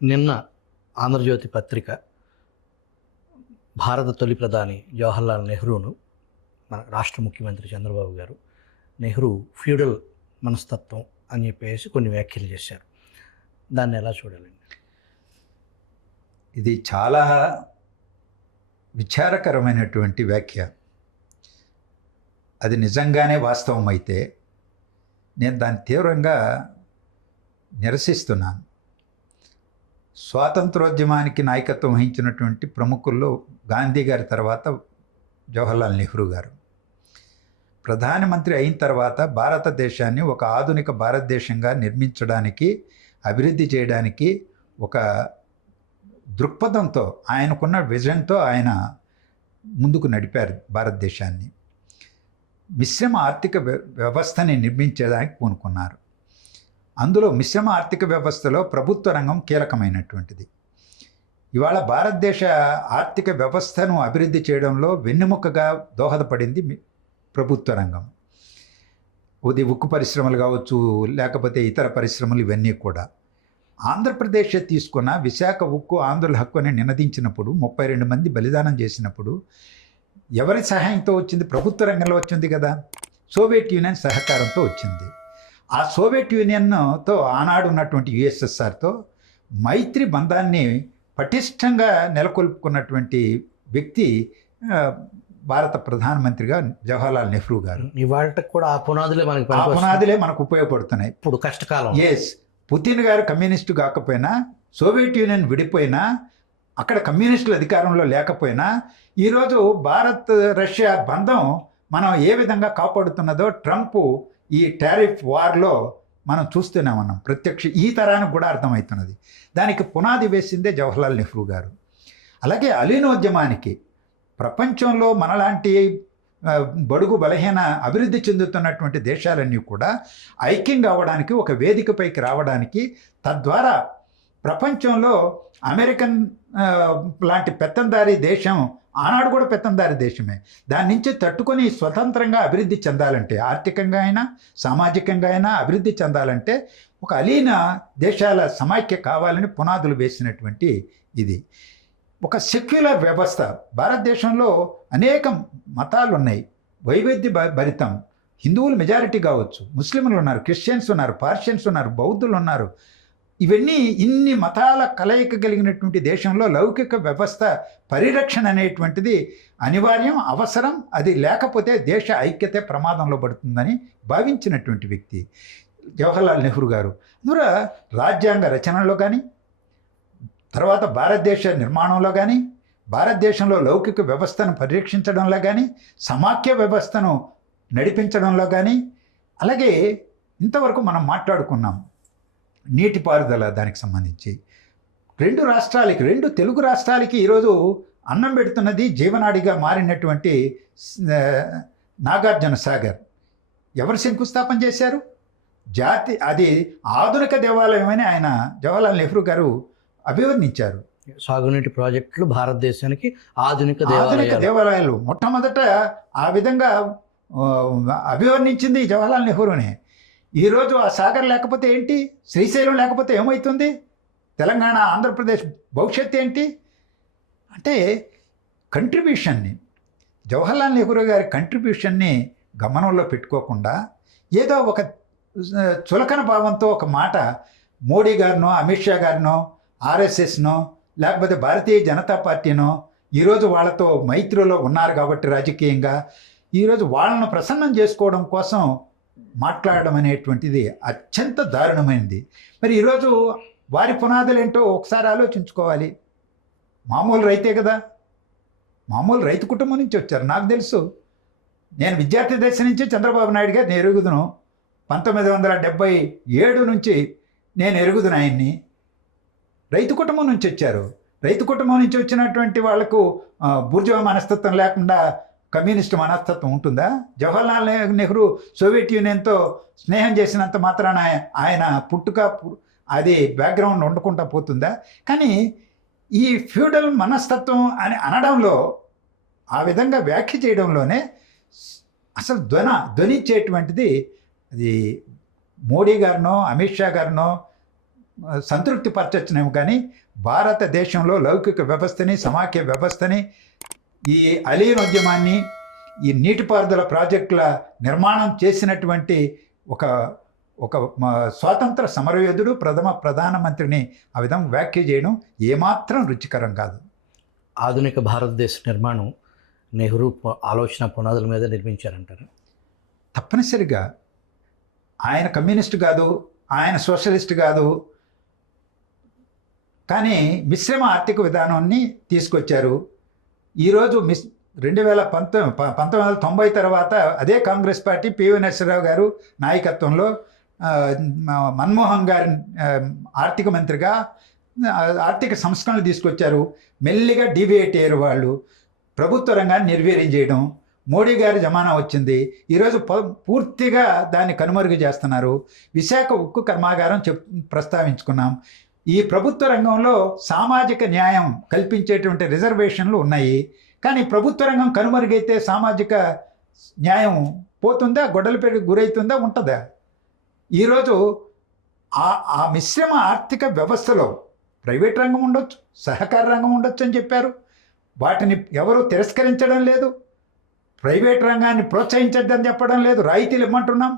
నిన్న ఆంధ్రజ్యోతి పత్రిక భారత తొలి ప్రధాని జవహర్లాల్ నెహ్రూను, మన రాష్ట్ర ముఖ్యమంత్రి చంద్రబాబు గారు, నెహ్రూ ఫ్యూడల్ మనస్తత్వం అని చెప్పేసి కొన్ని వ్యాఖ్యలు చేశారు. దాన్ని ఎలా చూడాలండి? ఇది చాలా విచారకరమైనటువంటి వ్యాఖ్య. అది నిజంగానే వాస్తవం అయితే నేను దాన్ని తీవ్రంగా నిరసిస్తున్నాను. స్వాతంత్రోద్యమానికి నాయకత్వం వహించినటువంటి ప్రముఖుల్లో గాంధీ గారి తర్వాత జవహర్లాల్ నెహ్రూ గారు. ప్రధానమంత్రి అయిన తర్వాత భారతదేశాన్ని ఒక ఆధునిక భారతదేశంగా నిర్మించడానికి, అభివృద్ధి చేయడానికి ఒక దృక్పథంతో, ఆయనకున్న విజన్తో ఆయన ముందుకు నడిపారు భారతదేశాన్ని. మిశ్రమ ఆర్థిక వ్యవస్థని నిర్మించేదానికి పూనుకున్నారు. అందులో మిశ్రమ ఆర్థిక వ్యవస్థలో ప్రభుత్వ రంగం కీలకమైనటువంటిది. ఇవాళ భారతదేశ ఆర్థిక వ్యవస్థను అభివృద్ధి చేయడంలో వెన్నెముకగా దోహదపడింది ప్రభుత్వ రంగం. ఇది ఉక్కు పరిశ్రమలు కావచ్చు, లేకపోతే ఇతర పరిశ్రమలు, ఇవన్నీ కూడా. ఆంధ్రప్రదేశ్ తీసుకున్న విశాఖ ఉక్కు ఆంధ్రుల హక్కు అని నినదించినప్పుడు 32 మంది బలిదానం చేసినప్పుడు ఎవరి సహాయంతో వచ్చింది? ప్రభుత్వ రంగంలో వచ్చింది కదా. సోవియట్ యూనియన్ సహకారంతో వచ్చింది. ఆ సోవియట్ యూనియన్తో ఆనాడు ఉన్నటువంటి యుఎస్ఎస్ఆర్తో మైత్రి బంధాన్ని పటిష్టంగా నెలకొల్పుకున్నటువంటి వ్యక్తి భారత ప్రధానమంత్రిగా జవహర్లాల్ నెహ్రూ గారు. ఇవాళకి కూడా ఆ పునాదులే మనకు ఉపయోగపడుతున్నాయి. ఇప్పుడు కష్టకాలం. ఎస్, పుతిన్ గారు కమ్యూనిస్టు కాకపోయినా, సోవియట్ యూనియన్ విడిపోయినా, అక్కడ కమ్యూనిస్టులు అధికారంలో లేకపోయినా, ఈరోజు భారత్ రష్యా బంధం మనం ఏ విధంగా కాపాడుతున్నదో ట్రంప్ ఈ టారిఫ్ వార్లో మనం చూస్తూనే ఉన్నాం. ఈ తరానికి కూడా అర్థమవుతున్నది. దానికి పునాది వేసిందే జవహర్లాల్ నెహ్రూ గారు. అలాగే అలీనోద్యమానికి ప్రపంచంలో మనలాంటి బడుగు బలహీన అభివృద్ధి చెందుతున్నటువంటి దేశాలన్నీ కూడా ఐక్యం కావడానికి, ఒక వేదికపైకి రావడానికి, తద్వారా ప్రపంచంలో అమెరికన్ లాంటి పెత్తందారీ దేశం, ఆనాడు కూడా పెత్తందారీ దేశమే, దాని నుంచి తట్టుకొని స్వతంత్రంగా అభివృద్ధి చెందాలంటే, ఆర్థికంగా అయినా సామాజికంగా అయినా అభివృద్ధి చెందాలంటే ఒక అలీన దేశాల సమైక్య కావాలని పునాదులు వేసినటువంటి ఇది. ఒక సెక్యులర్ వ్యవస్థ. భారతదేశంలో అనేక మతాలు ఉన్నాయి, వైవిధ్య భరితం. హిందువులు మెజారిటీ కావచ్చు, ముస్లింలు ఉన్నారు, క్రిస్టియన్స్ ఉన్నారు, పార్షియన్స్ ఉన్నారు, బౌద్ధులు ఉన్నారు. ఇవన్నీ ఇన్ని మతాల కలయిక కలిగినటువంటి దేశంలో లౌకిక వ్యవస్థ పరిరక్షణ అనేటువంటిది అనివార్యం, అవసరం. అది లేకపోతే దేశ ఐక్యత ప్రమాదంలో పడుతుందని భావించినటువంటి వ్యక్తి జవహర్లాల్ నెహ్రూ గారు. అందులో రాజ్యాంగ రచనలో కానీ, తర్వాత భారతదేశ నిర్మాణంలో కానీ, భారతదేశంలో లౌకిక వ్యవస్థను పరిరక్షించడంలో కానీ, సమాఖ్య వ్యవస్థను నడిపించడంలో కానీ, అలాగే ఇంతవరకు మనం మాట్లాడుకున్నాం నీటిపారుదల, దానికి సంబంధించి రెండు తెలుగు రాష్ట్రాలకి ఈరోజు అన్నం పెడుతున్నది, జీవనాడిగా మారినటువంటి నాగార్జున సాగర్ ఎవరు శంకుస్థాపన చేశారు? అది ఆధునిక దేవాలయం అని ఆయన జవహర్లాల్ నెహ్రూ గారు అభివర్ణించారు. సాగునీటి ప్రాజెక్టులు భారతదేశానికి ఆధునిక దేవాలయాలు మొట్టమొదట ఆ విధంగా అభివర్ణించింది జవహర్లాల్ నెహ్రూనే. ఈరోజు ఆ సాగర్ లేకపోతే ఏంటి? శ్రీశైలం లేకపోతే ఏమవుతుంది? తెలంగాణ, ఆంధ్రప్రదేశ్ భవిష్యత్తు ఏంటి? అంటే కంట్రిబ్యూషన్ని, జవహర్లాల్ నెహ్రూ గారి కంట్రిబ్యూషన్ని గమనంలో పెట్టుకోకుండా ఏదో ఒక చులకన భావంతో ఒక మాట మోడీ గారినో, అమిత్ షా గారినో, ఆర్ఎస్ఎస్నో, లేకపోతే భారతీయ జనతా పార్టీనో ఈరోజు వాళ్ళతో మైత్రిలో ఉన్నారు కాబట్టి రాజకీయంగా ఈరోజు వాళ్ళను ప్రసన్నం చేసుకోవడం కోసం మాట్లాడడం అనేటువంటిది అత్యంత దారుణమైనది. మరి ఈరోజు వారి పునాదులు ఏంటో ఒకసారి ఆలోచించుకోవాలి. మామూలు రైతే కదా, మామూలు రైతు కుటుంబం నుంచి వచ్చారు. నాకు తెలుసు, నేను విద్యార్థి దశ నుంచి చంద్రబాబు నాయుడు గారు నేను ఎరుగుదును. 1977 నుంచి నేను ఎరుగుదును ఆయన్ని. రైతు కుటుంబం నుంచి వచ్చారు. రైతు కుటుంబం నుంచి వచ్చినటువంటి వాళ్లకు బూర్జువా మనస్తత్వం లేకుండా కమ్యూనిస్టు మనస్తత్వం ఉంటుందా? జవహర్లాల్ నెహ్రూ సోవియట్ యూనియన్తో స్నేహం చేసినంత మాత్రాన ఆయన పుట్టుక అది బ్యాక్గ్రౌండ్ వండుకుంటా పోతుందా? కానీ ఈ ఫ్యూడల్ మనస్తత్వం అని అనడంలో, ఆ విధంగా వ్యాఖ్య చేయడంలోనే అసలు ధ్వనించేటువంటిది అది మోడీ గారినో, అమిత్ షా గారినో, సంతృప్తి పరచొచ్చునేమో కానీ భారతదేశంలో లౌకిక వ్యవస్థని, సమాఖ్య వ్యవస్థని, ఈ అలీనోద్యమాన్ని, ఈ నీటిపారుదల ప్రాజెక్టుల నిర్మాణం చేసినటువంటి ఒక ఒక స్వాతంత్ర సమరయోధుడు ప్రధానమంత్రిని ఆ విధంగా వ్యాఖ్య చేయడం ఏమాత్రం రుచికరం కాదు. ఆధునిక భారతదేశ నిర్మాణం నెహ్రూ ఆలోచన పునాదుల మీద నిర్మించారంటారు. తప్పనిసరిగా ఆయన కమ్యూనిస్ట్ కాదు, ఆయన సోషలిస్ట్ కాదు, కానీ మిశ్రమ ఆర్థిక విధానాన్ని తీసుకొచ్చారు. ఈరోజు 1990 తర్వాత అదే కాంగ్రెస్ పార్టీ పివి నరసింహరావు గారు నాయకత్వంలో మన్మోహన్ గారి ఆర్థిక మంత్రిగా ఆర్థిక సంస్కరణలు తీసుకొచ్చారు. మెల్లిగా డీవియేట్ అయ్యారు వాళ్ళు, ప్రభుత్వ రంగాన్ని నిర్వీర్యం చేయడం. మోడీ గారి జమానా వచ్చింది. ఈరోజు పూర్తిగా దాన్ని కనుమరుగు చేస్తున్నారు. విశాఖ ఉక్కు కర్మాగారం ప్రస్తావించుకున్నాం. ఈ ప్రభుత్వ రంగంలో సామాజిక న్యాయం కల్పించేటువంటి రిజర్వేషన్లు ఉన్నాయి. కానీ ప్రభుత్వ రంగం కనుమరుగైతే సామాజిక న్యాయం పోతుందా, గొడ్డలిపేటకు గురవుతుందా, ఉంటుందా? ఈరోజు ఆ మిశ్రమ ఆర్థిక వ్యవస్థలో ప్రైవేట్ రంగం ఉండొచ్చు, సహకార రంగం ఉండొచ్చు అని చెప్పారు. వాటిని ఎవరు తిరస్కరించడం లేదు. ప్రైవేట్ రంగాన్ని ప్రోత్సహించద్దని చెప్పడం లేదు. రాయితీలు ఇవ్వమంటున్నాం.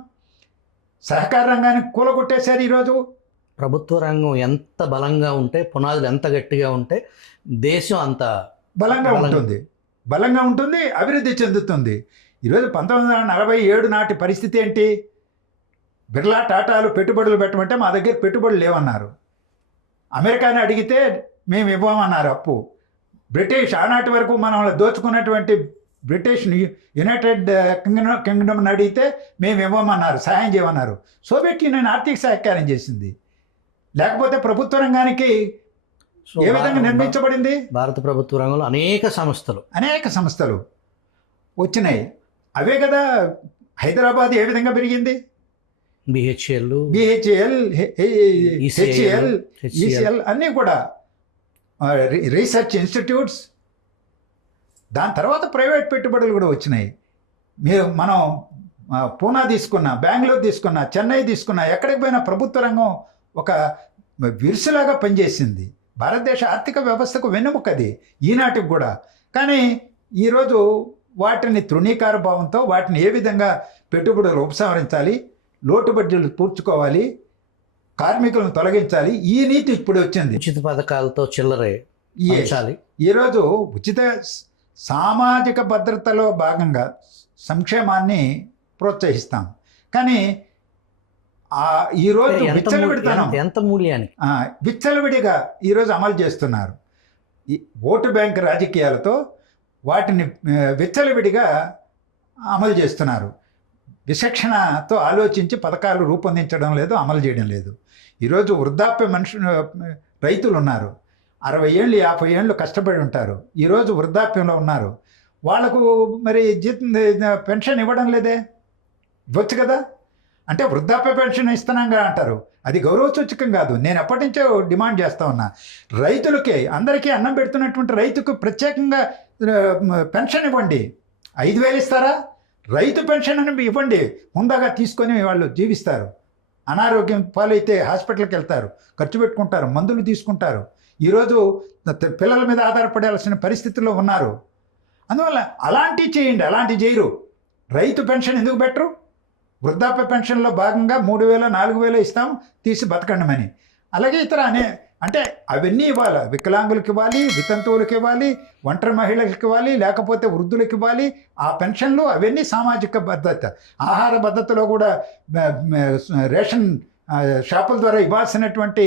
సహకార రంగాన్ని కూలగొట్టేశారు. ఈరోజు ప్రభుత్వ రంగం ఎంత బలంగా ఉంటే, పునాదులు ఎంత గట్టిగా ఉంటే దేశం అంత బలంగా ఉంటుంది, అభివృద్ధి చెందుతుంది. ఈరోజు 1947 నాటి పరిస్థితి ఏంటి? బిర్లా, టాటాలు పెట్టుబడులు పెట్టమంటే మా దగ్గర పెట్టుబడులు లేవన్నారు. అమెరికాని అడిగితే మేము ఇవ్వమన్నారు అప్పు. బ్రిటిష్ ఆనాటి వరకు మనం దోచుకున్నటువంటి బ్రిటిష్ యునైటెడ్ కింగ్డమ్ని అడిగితే మేము ఇవ్వమన్నారు, సహాయం చేయమన్నారు. సోవియట్ యూనియన్ ఆర్థిక సహకారం చేసింది. లేకపోతే ప్రభుత్వ రంగానికి ఏ విధంగా నిర్మించబడింది? భారత ప్రభుత్వ రంగంలో అనేక సంస్థలు వచ్చినాయి. అవే కదా హైదరాబాద్ ఏ విధంగా పెరిగింది? బిహెచ్ఎల్, ఈసీఎల్ అన్నీ కూడా రీసెర్చ్ ఇన్స్టిట్యూట్స్. దాని తర్వాత ప్రైవేట్ పెట్టుబడులు కూడా వచ్చినాయి. మనం పూనా తీసుకున్నా, బెంగళూరు తీసుకున్నా, చెన్నై తీసుకున్నా, ఎక్కడికి పోయినా ప్రభుత్వ రంగం ఒక విరుసులాగా పనిచేసింది. భారతదేశ ఆర్థిక వ్యవస్థకు వెన్నెముకది ఈనాటికి కూడా. కానీ ఈరోజు వాటిని తృణీకార భావంతో వాటిని ఏ విధంగా పెట్టుబడులు ఉపసంహరించాలి, లోటు బడ్జెట్లు పూడ్చుకోవాలి, కార్మికులను తొలగించాలి, ఈ నీతి ఇప్పుడు వచ్చింది. ఉచిత పథకాలతో చిల్లరే. ఈరోజు ఉచిత సామాజిక భద్రతలో భాగంగా సంక్షేమాన్ని ప్రోత్సహిస్తాం. కానీ ఈరోజు ఎంత మూల్యాన్ని విచ్చలవిడిగా ఈరోజు అమలు చేస్తున్నారు. ఈ ఓటు బ్యాంక్ రాజకీయాలతో వాటిని విచ్చలవిడిగా అమలు చేస్తున్నారు. విచక్షణతో ఆలోచించి పథకాలు రూపొందించడం లేదు, అమలు చేయడం లేదు. ఈరోజు వృద్ధాప్య రైతులు ఉన్నారు. 60 ఏళ్ళు 50 ఏళ్ళు కష్టపడి ఉంటారు. ఈరోజు వృద్ధాప్యంలో ఉన్నారు. వాళ్లకు మరి పెన్షన్ ఇవ్వడం లేదే. ఇవ్వచ్చు కదా. అంటే వృద్ధాప్య పెన్షన్ ఇస్తున్నాగా అంటారు. అది గౌరవ సూచకం కాదు. నేను ఎప్పటి నుంచో డిమాండ్ చేస్తా ఉన్నా. రైతులకి, అందరికీ అన్నం పెడుతున్నటువంటి రైతుకు ప్రత్యేకంగా పెన్షన్ ఇవ్వండి. 5,000 ఇస్తారా? రైతు పెన్షన్ అని ఇవ్వండి. ముందుగా తీసుకొని వాళ్ళు జీవిస్తారు. అనారోగ్యం పాలైతే హాస్పిటల్కి వెళ్తారు, ఖర్చు పెట్టుకుంటారు, మందులు తీసుకుంటారు. ఈరోజు పిల్లల మీద ఆధారపడాల్సిన పరిస్థితుల్లో ఉన్నారు. అందువల్ల అలాంటివి చేయండి. అలాంటివి చేయరు. రైతు పెన్షన్ ఎందుకు పెట్టరు? వృద్ధాప్య పెన్షన్లో భాగంగా 3,000 4,000 ఇస్తాం, తీసి బతకండమని. అలాగే ఇతర అంటే అవన్నీ ఇవ్వాలి. వికలాంగులకు ఇవ్వాలి, వితంతువులకు ఇవ్వాలి, ఒంటరి మహిళలకు ఇవ్వాలి, లేకపోతే వృద్ధులకు ఇవ్వాలి. ఆ పెన్షన్లు అవన్నీ సామాజిక భద్రత. ఆహార భద్రతలో కూడా రేషన్ షాపుల ద్వారా ఇవ్వాల్సినటువంటి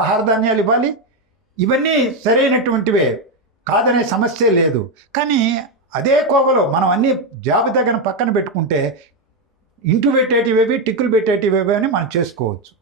ఆహార ధాన్యాలు ఇవ్వాలి. ఇవన్నీ సరైనటువంటివే, కాదనే సమస్య లేదు. కానీ అదే కోవలో మనం అన్ని జాబితాగా పక్కన పెట్టుకుంటే ఇంట్లు పెట్టేటివేవి, టిక్కులు పెట్టేటివేవి అని మనం చేసుకోవచ్చు.